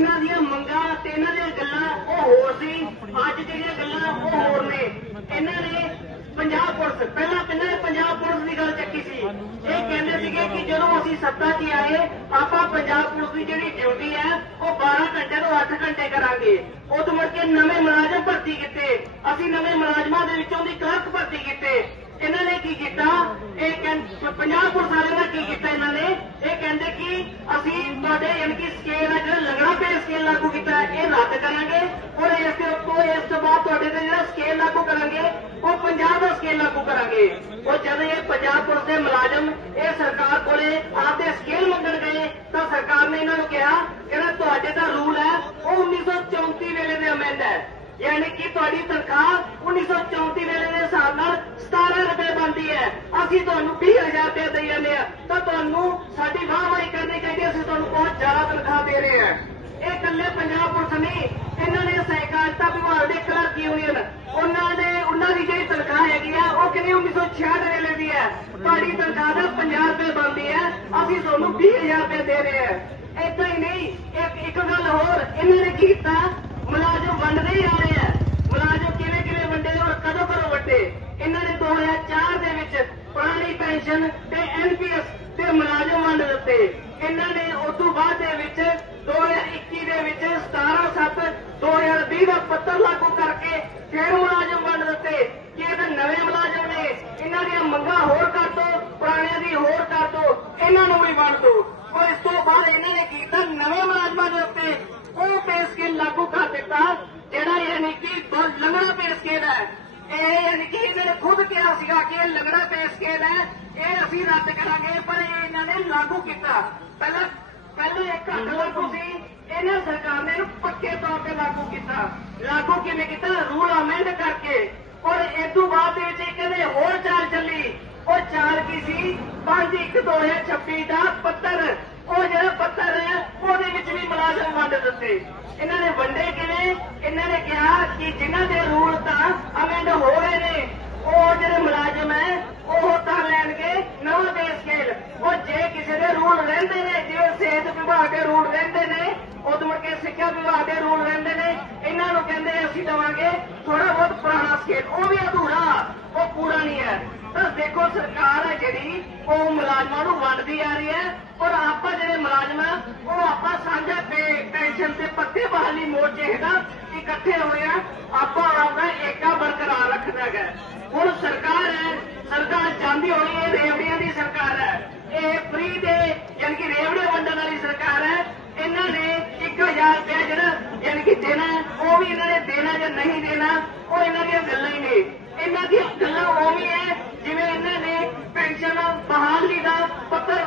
ਇਹਨਾਂ ਦੀਆਂ ਮੰਗਾਂ ਤੇ ਇਹਨਾਂ ਦੀਆਂ ਗੱਲਾਂ ਉਹ ਹੋਰ ਸੀ। ਅੱਜ ਜਿਹੜੀਆਂ ਗੱਲਾਂ ਉਹ ਹੋਰ ਨੇ। ਇਹਨਾਂ ਨੇ ਪੰਜਾਬ ਪੁਲਿਸ, ਪਹਿਲਾਂ ਪਹਿਲਾਂ ਪੰਜਾਬ ਪੁਲਿਸ ਦੀ ਗੱਲ ਚੱਕੀ ਸੀ? ਇਹ ਕਹਿੰਦੇ ਸੀਗੇ ਕਿ ਜਦੋਂ ਅਸੀਂ ਸੱਤਾ 'ਚ ਆਏ, ਆਪਾਂ ਪੰਜਾਬ ਪੁਲਿਸ ਦੀ ਜਿਹੜੀ ਡਿਊਟੀ ਹੈ, ਉਹ 12 ਘੰਟੇ ਤੋਂ 8 ਘੰਟੇ ਕਰਾਂਗੇ। ਉਹ ਤੋਂ ਮੁੜ ਕੇ ਨਵੇਂ ਮੁਲਾਜ਼ਮ ਭਰਤੀ ਕੀਤੇ। ਅਸੀਂ ਨਵੇਂ ਮੁਲਾਜ਼ਮਾਂ ਦੇ ਵਿੱਚੋਂ ਦੀ ਕਲਰਕ ਭਰਤੀ ਕੀਤੇ। ਇਹਨਾਂ ਨੇ ਕੀ ਕੀਤਾ ਇਹ ਕਹਿੰ- ਪੰਜਾਬ ਪੁਲਿਸ ਵਾਲਿਆਂ ਨੇ ਕੀ ਕੀਤਾ ਇਹਨਾਂ ਨੇ ਇਹ ਕਹਿੰਦੇ ਕਿ ਅਸੀਂ ਤੁਹਾਡੇ ਯਾਨੀ ਕਿ ਸਕੇਲ ਹੈ ਜਿਹੜਾ ਲੰਗੜਾ ਪੇ ਸਕੇਲ ਲਾਗੂ ਕੀਤਾ ਹੈ, ਇਹ ਰੱਦ ਕਰਾਂਗੇ ਔਰ ਇਸ ਦੇ ਉੱਤੋਂ ਇਸ ਤੋਂ ਬਾਅਦ ਤੁਹਾਡੇ ਤੇ ਜਿਹੜਾ ਸਕੇਲ ਲਾਗੂ ਕਰਾਂਗੇ, ਉਹ ਪੰਜਾਬ ਦਾ ਸਕੇਲ ਲਾਗੂ ਕਰਾਂਗੇ। ਉਹ ਜਦੋਂ ਇਹ ਪੰਜਾਬ ਪੁਲਿਸ ਦੇ ਮੁਲਾਜ਼ਮ, ਇਹ ਸਰਕਾਰ ਕੋਲੇ ਆਪਦੇ ਸਕੇਲ ਮੰਗਣ ਗਏ, ਤਾਂ ਸਰਕਾਰ ਨੇ ਇਹਨਾਂ ਨੂੰ ਕਿਹਾ, ਜਿਹੜਾ ਤੁਹਾਡੇ ਦਾ ਰੂਲ ਹੈ, ਉਹ 1934 ਵੇਲੇ ਦੇ ਅਮੈਂਡ ਹੈ। ਯਾਨੀ ਕਿ ਤੁਹਾਡੀ ਤਨਖਾਹ 1934 ਵੇਲੇ ਦੇ ਹਿਸਾਬ ਨਾਲ 17 ਰੁਪਏ ਬਣਦੀ ਹੈ। ਅਸੀਂ ਤੁਹਾਨੂੰ 20000 ਰੁਪਏ ਦੇ ਜਾਂਦੇ ਆ ਤਾਂ ਤੁਹਾਨੂੰ ਸਾਡੀ ਵਾਹਵਾਹੀ ਕਰਨੀ ਚਾਹੀਦੀ ਅਸੀਂ ਤੁਹਾਨੂੰ ਬਹੁਤ ਜ਼ਿਆਦਾ ਤਨਖਾਹ ਦੇ ਰਹੇ ਹਾਂ। ਇਹ ਇਕੱਲੇ ਪੰਜਾਬ ਪੁਲਿਸ ਨਹੀਂ, ਇਹਨਾਂ ਨੇ ਸਹਿਕਾਰਤਾ ਵਿਭਾਗ ਦੇ ਕਲਰਕ ਯੂਨੀਅਨ ਉਹਨਾਂ ਨੇ ਉਹਨਾਂ ਦੀ ਜਿਹੜੀ ਤਨਖਾਹ ਹੈਗੀ ਆ ਉਹ ਕਿੰਨੀ 1966 ਵੇਲੇ ਦੀ ਹੈ। ਤੁਹਾਡੀ ਤਨਖਾਹ ਦਾ 50 ਰੁਪਏ ਬਣਦੀ ਹੈ। ਅਸੀਂ ਤੁਹਾਨੂੰ 20000 ਰੁਪਏ ਦੇ ਰਹੇ ਹਾਂ। ਏਦਾਂ ਹੀ ਨਹੀਂ, ਇੱਕ ਇੱਕ ਗੱਲ ਹੋਰ, ਇਹਨਾਂ ਨੇ ਕੀ ਕੀਤਾ? ਮੁਲਾਜ਼ਮ ਵੰਡਦੇ ਹੀ ਆ ਰਹੇ ਆ ਮੁਲਾਜ਼ਮ ਕਿਵੇਂ ਕਿਵੇਂ ਵੰਡੇ ਔਰ ਕਦੋਂ ਕਦੋਂ ਵੰਡੇ? ਇਹਨਾਂ ਨੇ 2004 ਦੇ ਵਿੱਚ ਪੁਰਾਣੀ ਪੈਨਸ਼ਨ ਤੇ ਐਨਪੀਐਸ ਤੇ ਮੁਲਾਜ਼ਮ ਵੰਡ ਦਿੱਤੇ। ਇਹਨਾਂ ਨੇ ਉਸ ਤੋਂ ਬਾਅਦ ਦੇ ਵਿੱਚ 2021 ਦੇ ਵਿੱਚ 17 7 2020 ਦਾ ਪੱਤਰ ਲਾਗੂ ਕਰਕੇ ਫਿਰ ਮੁਲਾਜ਼ਮ ਵੰਡ ਦਿੱਤੇ ਕਿ ਇਹ ਤਾਂ ਨਵੇਂ ਮੁਲਾਜ਼ਮ ਨੇ ਇਹਨਾਂ ਦੀਆਂ ਮੰਗਾਂ ਹੋਰ ਕਰ ਦੋ ਪੁਰਾਣਿਆਂ ਦੀ ਹੋਰ ਕਰ ਦੋ ਇਹਨਾਂ ਨੂੰ ਵੀ ਵੰਡ ਦੋ। ਔਰ ਇਸ ਤੋਂ ਬਾਅਦ ਇਹਨਾਂ ਨੇ ਕੀਤਾ ਨਵੇਂ ਮੁਲਾਜ਼ਮਾਂ ਦੇ ਉੱਤੇ। ਉਹ ਪੇ ਸਕੇਲ ਲਾਗੂ ਕਰ ਦਿੱਤਾ ਜਿਹੜਾ ਯਾਨੀ ਕਿ ਲੰਗੜਾ ਪੇ ਸਕੇਲ ਹੈ। ਇਹ ਯਾਨੀ ਕਿ ਇਹਨਾਂ ਨੇ ਖੁਦ ਕਿਹਾ ਸੀਗਾ ਕਿ ਇਹ ਲੰਗੜਾ ਪੇ ਸਕੇਲ ਹੈ। ਇਹ ਅਸੀਂ ਰੱਦ ਕਰਾਂਗੇ ਪਰ ਇਹ ਇਹਨਾਂ ਨੇ ਲਾਗੂ ਕੀਤਾ। ਪਹਿਲਾਂ ਪਹਿਲਾਂ ਇੱਕ ਘੱਟ ਲਾਗੂ ਸੀ। ਇਹਨਾਂ ਸਰਕਾਰ ਨੇ ਇਹਨੂੰ ਪੱਕੇ ਤੌਰ ਤੇ ਲਾਗੂ ਕੀਤਾ। ਲਾਗੂ ਕਿਵੇਂ ਕੀਤਾ? ਰੂਲ ਅਮੈਂਡ ਕਰਕੇ। ਔਰ ਇਸ ਤੋਂ ਬਾਅਦ ਦੇ ਵਿੱਚ ਇਹਨੇ ਹੋਰ ਚਾਲ ਚੱਲੀ। ਉਹ ਚਾਰ ਕੀ ਸੀ? 5 1 2026 ਦਾ ਪੱਤਰ। ਉਹ ਜਿਹੜਾ ਪੱਤਰ ਹੈ, ਉਹਦੇ ਵਿੱਚ ਵੀ ਮੁਲਾਜ਼ਮ ਵੰਡ ਦਿੱਤੇ। ਇਹਨਾਂ ਨੇ ਵੰਡੇ ਕਿਵੇਂ? ਇਹਨਾਂ ਨੇ ਕਿਹਾ ਕਿ ਜਿਨ੍ਹਾਂ ਦੇ ਰੂਲ ਤਾਂ ਅਮੈਂਡ ਹੋ ਰਹੇ ਨੇ, ਉਹ ਜਿਹੜੇ ਮੁਲਾਜ਼ਮ ਹੈ, ਉਹ ਤਾਂ ਲੈਣਗੇ ਨਵਾਂ ਪੇ ਸਕੇਲ ਉਹ ਜੇ ਕਿਸੇ ਦੇ ਰੂਲ ਰਹਿੰਦੇ ਨੇ ਜਿਵੇਂ ਸਿਹਤ ਵਿਭਾਗ ਦੇ ਰੂਲ ਰਹਿੰਦੇ ਨੇ, ਉਦੋਂ ਮੁੜ ਕੇ ਸਿੱਖਿਆ ਵਿਭਾਗ ਦੇ ਰੂਲ ਰਹਿੰਦੇ ਨੇ, ਇਹਨਾਂ ਨੂੰ ਕਹਿੰਦੇ ਅਸੀਂ ਦਵਾਂਗੇ ਥੋੜਾ ਬਹੁਤ ਪੁਰਾਣਾ ਸਕੇਲ ਉਹ ਵੀ ਅਧੂਰਾ, ਉਹ ਪੂਰਾ ਨਹੀਂ ਹੈ। ਤਾਂ ਦੇਖੋ ਸਰਕਾਰ ਹੈ ਜਿਹੜੀ, ਉਹ ਮੁਲਾਜ਼ਮਾਂ ਨੂੰ ਵੰਡਦੀ ਆ ਰਹੀ ਹੈ ਔਰ ਆਪਾਂ ਜਿਹੜੇ ਮੁਲਾਜ਼ਮ ਆ, ਉਹ ਆਪਾਂ ਸਾਂਝਾ ਪੇ, ਪੈਨਸ਼ਨ ਤੇ ਪੱਤੇ ਬਹਾਲੀ ਮੋਰਚੇ ਹੈਗਾ, ਇਕੱਠੇ ਹੋਏ ਆ, ਆਪਾਂ ਆਪਣਾ ਏਕਾ ਬਰਕਰਾਰ ਰੱਖਣਾ ਹੈ ਹੁਣ ਸਰਕਾਰ ਹੈ, ਸਰਕਾਰ ਚਾਹੁੰਦੀ ਹੋਣੀ ਇਹ ਰੇਵੜੀਆਂ ਦੀ ਸਰਕਾਰ ਹੈ। ਇਹ ਫ੍ਰੀ ਦੇ, ਯਾਨੀ ਕਿ ਰੇਵੜੇ ਵੰਡਣ ਵਾਲੀ ਸਰਕਾਰ ਹੈ। ਇਹਨਾਂ ਨੇ 1000 ਰੁਪਏ ਜਿਹੜਾ, ਯਾਨੀ ਕਿ ਦੇਣਾ, ਉਹ ਵੀ ਇਹਨਾਂ ਨੇ ਦੇਣਾ ਜਾਂ ਨਹੀਂ ਦੇਣਾ, ਉਹ ਇਹਨਾਂ ਦੀਆਂ ਗੱਲਾਂ ਹੀ ਨੇ ਇਹਨਾਂ ਦੀਆਂ ਗੱਲਾਂ ਉਹ ਵੀ ਹੈ ਜਿਵੇਂ ਇਹਨਾਂ ਨੇ ਪੈਨਸ਼ਨ ਬਹਾਲੀ ਦਾ ਪੱਤਰ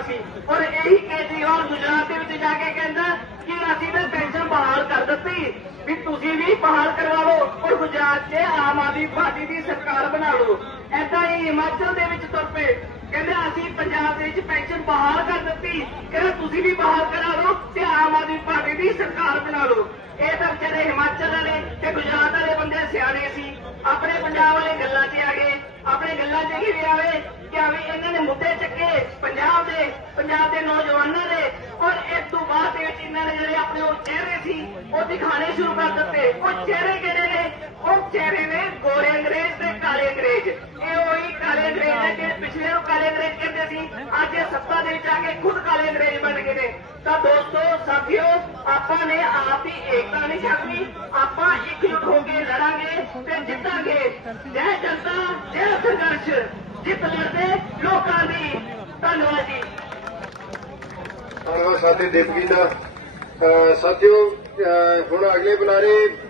ਜਾਰੀ ਸੀ। ਔਰ ਇਹੀ ਕੇਜਰੀਵਾਲ ਗੁਜਰਾਤ ਦੇ ਵਿੱਚ ਜਾ ਕੇ ਕਹਿੰਦਾ ਕਿ ਅਸੀਂ ਤਾਂ ਪੈਨਸ਼ਨ ਬਹਾਲ ਕਰ ਦਿੱਤੀ ਵੀ ਤੁਸੀਂ ਵੀ ਬਹਾਲ ਕਰਵਾ ਲਓ ਔਰ ਗੁਜਰਾਤ 'ਚ ਆਮ ਆਦਮੀ ਪਾਰਟੀ ਦੀ ਸਰਕਾਰ ਬਣਾ ਲਓ। ਐਦਾਂ ਹੀ ਹਿਮਾਚਲ ਦੇ ਵਿੱਚ ਤੁਰ ਪਏ। ਕਹਿੰਦੇ ਅਸੀਂ ਪੰਜਾਬ ਦੇ ਵਿੱਚ ਪੈਨਸ਼ਨ ਬਹਾਲ ਕਰ ਦਿੱਤੀ। ਕਹਿੰਦੇ ਤੁਸੀਂ ਵੀ ਬਹਾਲ ਕਰਾ ਲਓ ਤੇ ਆਮ ਆਦਮੀ ਪਾਰਟੀ ਦੀ ਸਰਕਾਰ ਬਣਾ ਲਓ। ਇਹ ਤਾਂ ਵਿਚਾਰੇ ਹਿਮਾਚਲ ਵਾਲੇ ਤੇ ਗੁਜਰਾਤ ਵਾਲੇ ਬੰਦੇ ਸਿਆਣੇ ਸੀ। ਆਪਣੇ ਪੰਜਾਬ ਵਾਲੇ ਗੱਲਾਂ 'ਚ ਆ ਗਏ। ਆਪਣੇ ਗੱਲਾਂ 'ਚ ਹੀ ਵੀ ਆਵੇ ਕਿ ਆਵੇ ਇਹਨਾਂ ਨੇ ਮੁੱਦੇ ਚੱਕੇ ਪੰਜਾਬ ਦੇ ਪੰਜਾਬ ਦੇ ਨੌਜਵਾਨਾਂ ਦੇ। ਔਰ ਇਸ ਤੋਂ ਬਾਅਦ ਦੇ ਵਿੱਚ ਇਹਨਾਂ ਨੇ ਜਿਹੜੇ ਆਪਣੇ ਉਹ ਚਿਹਰੇ ਸੀ, ਉਹ ਦਿਖਾਣੇ ਸ਼ੁਰੂ ਕਰ ਦਿੱਤੇ। ਉਹ ਚਿਹਰੇ ਕਿਹੜੇ ਨੇ? ਉਹ ਚਿਹਰੇ ਨੇ ਗੋਰੇ ਅੰਗਰੇਜ਼ ਤੇ ਕਾਲੇ ਅੰਗਰੇਜ਼। ਇਹ ਉਹੀ ਕਾਲੇ ਅੰਗਰੇਜ਼ ਨੇ ਕਿ ਪਿਛਲੇ ਨੂੰ ਕਾਲੇ ਅੰਗਰੇਜ਼ ਕਹਿੰਦੇ ਸੀ, ਅੱਜ ਇਹ ਸੱਤਾ ਦੇ ਵਿੱਚ ਆ ਕੇ ਖੁਦ ਕਾਲੇ ਅੰਗਰੇਜ਼ ਬਣ ਗਏ ਨੇ। ਤਾਂ ਦੋਸਤੋ, ਸਾਥੀਓ, ਆਪਾਂ ਨੇ ਆਪ ਦੀ ਏਕਤਾ ਨਹੀਂ ਛੱਡਣੀ। ਆਪਾਂ ਇਕਜੁੱਟ ਹੋ ਕੇ ਲੜਾਂਗੇ ਤੇ ਜਿੱਤਾਂਗੇ। ਜੈ ਸੰਘਰਸ਼ ਜਿੱਤ ਲੜਦੇ ਲੋਕਾਂ ਦੀ ਧੰਨਵਾਦ ਜੀ। ਧੰਨਵਾਦ ਸਾਥੀ ਦੀਪਕੀ ਦਾ। ਅਹ ਸਾਥੀਓ, ਅਹ ਹੁਣ ਅਗਲੇ ਬੁਲਾਰੇ